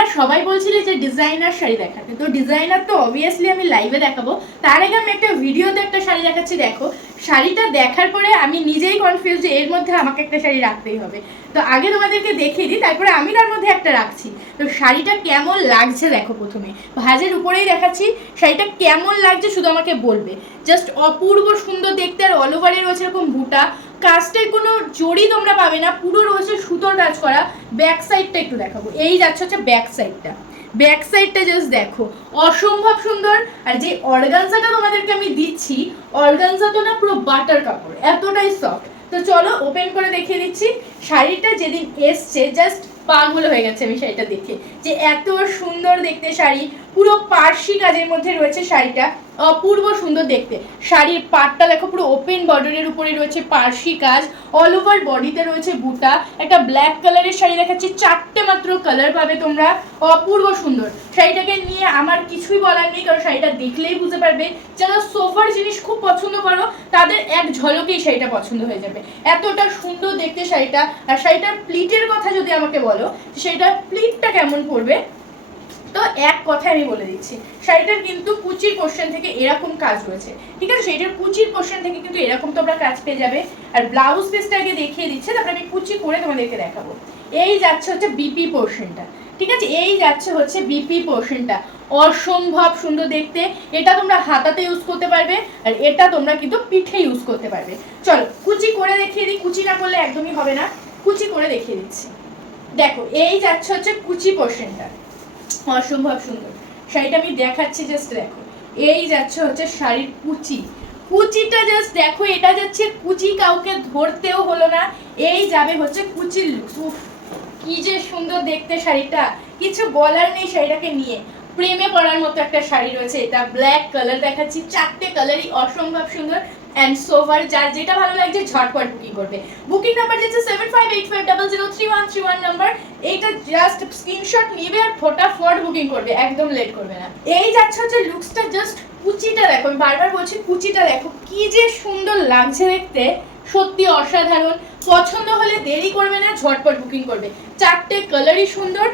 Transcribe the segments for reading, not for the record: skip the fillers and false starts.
তোমরা সবাই বলছিলে যে ডিজাইনার শাড়ি দেখাতে, তো ডিজাইনার তো অবভিয়াসলি আমি লাইভে দেখাবো। তার আগে আমি একটা ভিডিওতে একটা শাড়ি দেখাচ্ছি। দেখো শাড়িটা দেখার পরে আমি নিজেই কনফিউজ যে এর মধ্যে আমাকে একটা শাড়ি রাখতেই হবে। তো আগে তোমাদেরকে দেখিয়ে দিই, তারপরে আমি তার মধ্যে একটা রাখছি। তো শাড়িটা কেমন লাগছে দেখো, প্রথমে ভাঁজের উপরেই দেখাচ্ছি শাড়িটা কেমন লাগছে শুধু আমাকে বলবে। জাস্ট অপূর্ব সুন্দর দেখতে, আর অল ওভারে রয়েছে এরকম বুটা, কাজটায় কোনো জড়ি তোমরা পাবে না, পুরো রয়েছে সুতোর কাজ করা। ব্যাক সাইডটা একটু দেখাবো, এই যাচ্ছে হচ্ছে ব্যাক সাইডটা। ব্যাক সাইডটা জাস্ট দেখো অসম্ভব সুন্দর। আর যে অর্গানজাটা তোমাদেরকে আমি দিচ্ছি, অর্গানজা তো না পুরো বাটার কাপড়, এতটাই সফট। তো চলো ওপেন করে দেখিয়ে দিচ্ছি। শাড়িটা যেদিন এসছে জাস্ট পাগল হয়ে গেছে আমি শাড়িটা দেখে, যে এত সুন্দর দেখতে শাড়ি, পুরো পার্সি কাজের মধ্যে রয়েছে শাড়িটা, অপূর্ব সুন্দর দেখতে। শাড়ির পাটটা দেখো পুরো ওপেন বর্ডারের উপরে রয়েছে পার্সি কাজ, অল ওভার বডিতে রয়েছে বুটা। একটা ব্ল্যাক কালারের শাড়ি দেখাচ্ছি, 4টে মাত্র কালার পাবে তোমরা, অপূর্ব সুন্দর। শাড়িটাকে নিয়ে আমার কিছুই বলার নেই, কারণ শাড়িটা দেখলেই বুঝতে পারবে। যারা সোফার জিনিস খুব পছন্দ করো তাদের এক ঝলকেই শাড়িটা পছন্দ হয়ে যাবে, এতটা সুন্দর দেখতে শাড়িটা। আর শাড়িটার প্লিটের কথা যদি আমাকে বলো, শাড়িটার প্লিটটা কেমন পড়বে, তো এক কথায় আমি বলে দিচ্ছি, শাড়িটার কিন্তু কুচির পোর্শন থেকে এরকম কাজ রয়েছে, ঠিক আছে? শাড়িটার কুচির পোর্শন থেকে কিন্তু এরকম তোমরা কাজ পেয়ে যাবে। আর ব্লাউজ পিসটা আগে দেখিয়ে দিচ্ছে, তারপরে আমি কুচি করে তোমাদেরকে দেখাবো। এই যাচ্ছে হচ্ছে বিপি পোর্শনটা, ঠিক আছে? এই যাচ্ছে হচ্ছে বিপি পোর্শনটা, অসম্ভব সুন্দর দেখতে। এটা তোমরা হাতাতে ইউজ করতে পারবে, আর এটা তোমরা কিন্তু পিঠে ইউজ করতে পারবে। চলো কুচি করে দেখিয়ে দিই, কুচি না করলে একদমই হবে না, কুচি করে দেখিয়ে দিচ্ছি। দেখো এই যাচ্ছে হচ্ছে কুচি পোর্শনটা, অসম্ভব সুন্দর শাড়িটা আমি দেখাচ্ছি, জাস্ট দেখো। এই যাচ্ছে হচ্ছে শাড়ির কুচি, কুচিটা জাস্ট দেখো, এটা যাচ্ছে কুচি, কাউকে ধরতেও হলো না। এই যাবে হচ্ছে কুচির লুকস। উফ কি যে সুন্দর দেখতে শাড়িটা, কিছু বলার নেই শাড়িটাকে নিয়ে। প্রেমে পড়ার মতো একটা শাড়ি রয়েছে এটা, ব্ল্যাক কালার দেখাচ্ছি, 4টে কালারই অসম্ভব সুন্দর অ্যান্ড সোভার। যার যেটা ভালো লাগছে ঝটপট বুকিং করবে। বুকিং নাম্বার যাচ্ছে 7585003131 নাম্বার। এইটা জাস্ট স্ক্রিনশট নেবে আর ফটাফট বুকিং করবে, একদম লেট করবে না। এই যাচ্ছে হচ্ছে লুকসটা, জাস্ট কুচিটা দেখো, আমি বারবার বলছি কুচিটা দেখো কি যে সুন্দর লাগছে দেখতে, সত্যি অসাধারণ। পছন্দ হলে দেরি করবে না, ঝটপট বুকিং করবে। 4টে কালারই সুন্দর,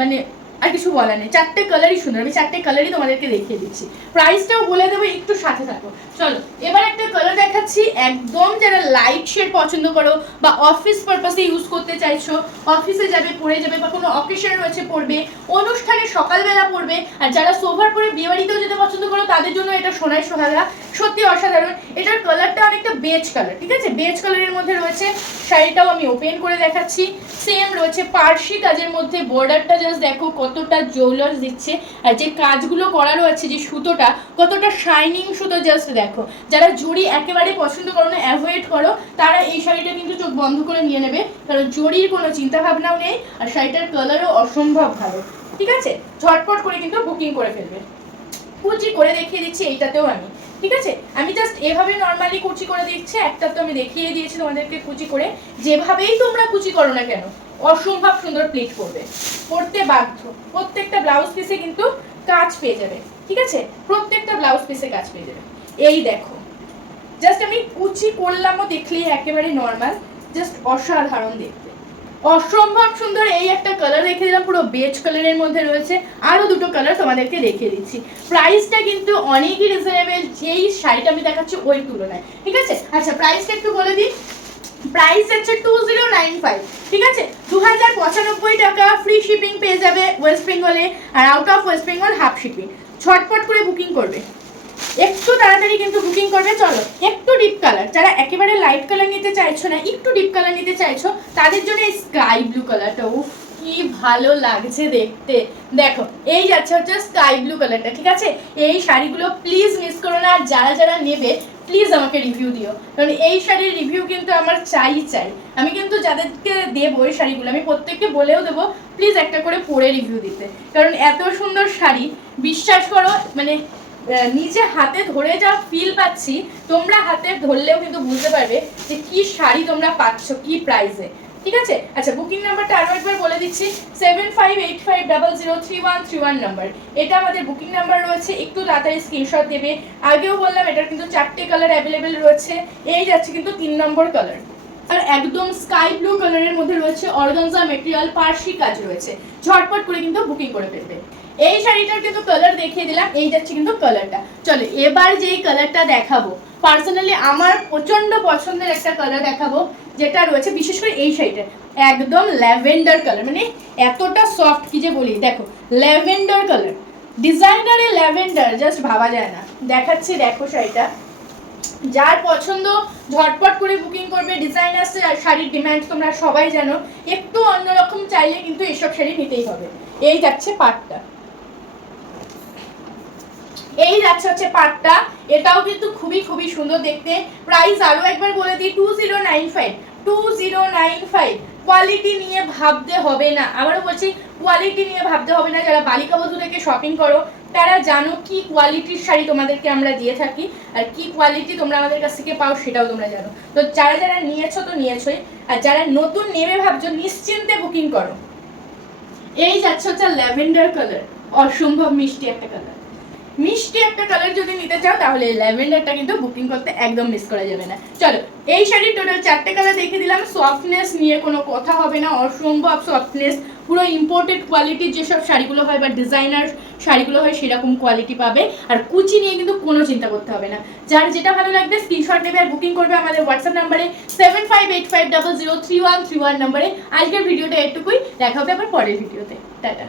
মানে আর কিছু বলার নেই, 4টে কালারই সুন্দর। আমি 4টে কালারই তোমাদেরকে দেখিয়ে দিচ্ছি, প্রাইসটাও বলে দেবো, একটু সাথে থাকো। চলো এবার একটা কালার দেখাচ্ছি, একদম যারা লাইট শেড পছন্দ করো বা অফিস পারপাসে ইউজ করতে চাইছো, অফিসে যাবে পরে যাবে, বা কোনো অকেশন রয়েছে পরবে, অনুষ্ঠানে সকালবেলা পরবে, আর যারা সোভার পরে বিয়েবাড়িতেও যেতে পছন্দ করো তাদের জন্য এটা সোনাই সোহাগা, সত্যি অসাধারণ। এটার কালারটা অনেকটা বেজ কালার, ঠিক আছে? বেজ কালারের মধ্যে রয়েছে। শাড়িটাও আমি ওপেন করে দেখাচ্ছি, সেম রয়েছে পার্সি কাজের মধ্যে। বর্ডারটা জাস্ট দেখো কতটা জৌলাস দিচ্ছে, আর যে কাজগুলো করা রয়েছে, যে সুতোটা কতটা শাইনিং সুতো, জাস্ট দেখো। যারা জড়ি একেবারে পছন্দ করো না, অ্যাভয়েড করো, তারা এই শাড়িটা কিন্তু চোখ বন্ধ করে নিয়ে নেবে, কারণ জড়ির কোনো চিন্তা ভাবনাও নেই। আর শাড়িটার কালারও অসম্ভব ভালো, ঠিক আছে? ঝটপট করে কিন্তু বুকিং করে ফেলবে। কুচি করে দেখিয়ে দিচ্ছি এইটাতেও আমি, ঠিক আছে? আমি জাস্ট এভাবে নর্মালি কুচি করে দিচ্ছি, একটা তো আমি দেখিয়ে দিয়েছি তোমাদেরকে কুচি করে। যেভাবেই তোমরা কুচি করো না কেন, অসম্ভব সুন্দর প্লিট করবে, করতে বাধ্য। প্রত্যেকটা ব্লাউজ পিসে কিন্তু কাজ পেয়ে যাবে, ঠিক আছে? প্রত্যেকটা ব্লাউজ পিসে কাজ পেয়ে যাবে। এই দেখো জাস্ট আমি কুচি করলামও, দেখলেই একেবারে নর্মাল, জাস্ট অসাধারণ দেখতে, অসম্ভব সুন্দর। এই একটা কালার রেখে দিলাম, পুরো বেজ কালারের মধ্যে রয়েছে। আরো দুটো কালার তোমাদেরকে দেখিয়ে দিচ্ছি। প্রাইসটা কিন্তু অনেকই রিজনেবল যেই শাড়িটা আমি দেখাচ্ছি ওই তুলনায়, ঠিক আছে? আচ্ছা প্রাইসটা একটু বলে দিই, প্রাইস হচ্ছে 2095, ঠিক আছে? 2095 টাকা, ফ্রি শিপিং পেয়ে যাবে ওয়েস্ট বেঙ্গলে, আর out of West Bengal half shipping. ঝটপট করে বুকিং করবে, একটু তাড়াতাড়ি কিন্তু বুকিং করবে। চলো একটু ডিপ কালার, যারা একেবারে লাইট কালার নিতে চাইছো না, একটু ডিপ কালার নিতে চাইছো, তাদের জন্য এই স্কাই ব্লু কালারটা, উফ কি ভালো লাগছে দেখতে। দেখো এই যাচ্ছে হচ্ছে স্কাই ব্লু কালারটা, ঠিক আছে? এই শাড়িগুলো প্লিজ মিস করো না, আর যারা যারা নেবে প্লিজ আমাকে রিভিউ দিও, কারণ এই শাড়ির রিভিউ কিন্তু আমার চাই। আমি কিন্তু যাদেরকে দেবো এই শাড়িগুলো, আমি প্রত্যেককে বলেও দেবো প্লিজ একটা করে পরে রিভিউ দিতে, কারণ এত সুন্দর শাড়ি বিশ্বাস করো, মানে নিজে হাতে ধরে যা ফিল পাচ্ছি, তোমরা হাতে ধরলেও কিন্তু বুঝতে পারবে যে কি শাড়ি তোমরা পাচ্ছ কি প্রাইসে, ঠিক আছে? আচ্ছা বুকিং নাম্বারটা আরো একবার বলে দিচ্ছি, 7585003131 নাম্বার। এটা আমাদের বুকিং নাম্বার রয়েছে, একটু তাড়াতাড়ি স্ক্রিনশট দেবে। আগেও বললাম এটার কিন্তু 4টে কালার অ্যাভেলেবেল রয়েছে। এই যাচ্ছে কিন্তু 3 নম্বর কালার, আর একদম স্কাই ব্লু কালারের মধ্যে রয়েছে অর্গানজা মেটেরিয়াল, পার্সি কাজ রয়েছে, ঝটপট করে কিন্তু বুকিং করে ফেলবে। এই শাড়িটার কিন্তু কালার দেখিয়ে দিলাম, এই যাচ্ছে কিন্তু কালারটা। চলো এবার যেই কালারটা দেখাবো, পার্সোনালি আমার প্রচন্ড পছন্দের একটা কালার দেখাবো, যেটা রয়েছে বিশেষ করে এই শাড়িটা একদম ল্যাভেন্ডার কালার, মানে এতটা সফট কি যে বলি। দেখো ল্যাভেন্ডার কালার, ডিজাইনারে ল্যাভেন্ডার জাস্ট ভাবা যায় না। দেখাচ্ছি দেখো শাড়িটা, যার পছন্দ ঝটপট করে বুকিং করবে। ডিজাইনার শাড়ির ডিমান্ড তোমরা সবাই জানো, একটু অন্যরকম চাইলে কিন্তু এসব শাড়ি নিতেই হবে। এই যাচ্ছে পাটটা, এই যাচ্ছে হচ্ছে পাটটা, এটাও কিন্তু খুবই খুবই সুন্দর দেখতে। প্রাইস আরো একবার বলে দিই 2095, 2095। কোয়ালিটি নিয়ে ভাবতে হবে না, আবারও বলছি কোয়ালিটি নিয়ে ভাবতে হবে না। যারা বালিকা বধূ থেকে শপিং করো তারা জানো কি কোয়ালিটির শাড়ি তোমাদেরকে আমরা দিয়ে থাকি, আর কি কোয়ালিটি তোমরা আমাদের কাছ থেকে পাও সেটাও তোমরা জানো। তো যারা যারা নিয়েছো তো নিয়েছোই, আর যারা নতুন নেবে ভাবছো নিশ্চিন্তে বুকিং করো। এই যাচ্ছে হচ্ছে ল্যাভেন্ডার কালার, অসম্ভব মিষ্টি একটা কালার। মিষ্টি একটা কালার যদি নিতে চাও তাহলে এই ল্যাভেন্ডারটা কিন্তু বুকিং করতে একদম মিস করা যাবে না। চলো এই শাড়ির টোটাল 4টে কালার দেখিয়ে দিলাম। সফটনেস নিয়ে কোনো কথা হবে না, অসম্ভব সফটনেস, পুরো ইম্পোর্টেড কোয়ালিটির যেসব শাড়িগুলো হয় বা ডিজাইনার শাড়িগুলো হয় সেরকম কোয়ালিটি পাবে। আর কুচি নিয়ে কিন্তু কোনো চিন্তা করতে হবে না। যার যেটা ভালো লাগবে স্ক্রিনশট নেবে আর বুকিং করবে আমাদের হোয়াটসঅ্যাপ নাম্বারে 7585003131 নাম্বারে। আজকের ভিডিওটা এটুকুই, দেখা হবে আবার পরের ভিডিওতে। টাটা।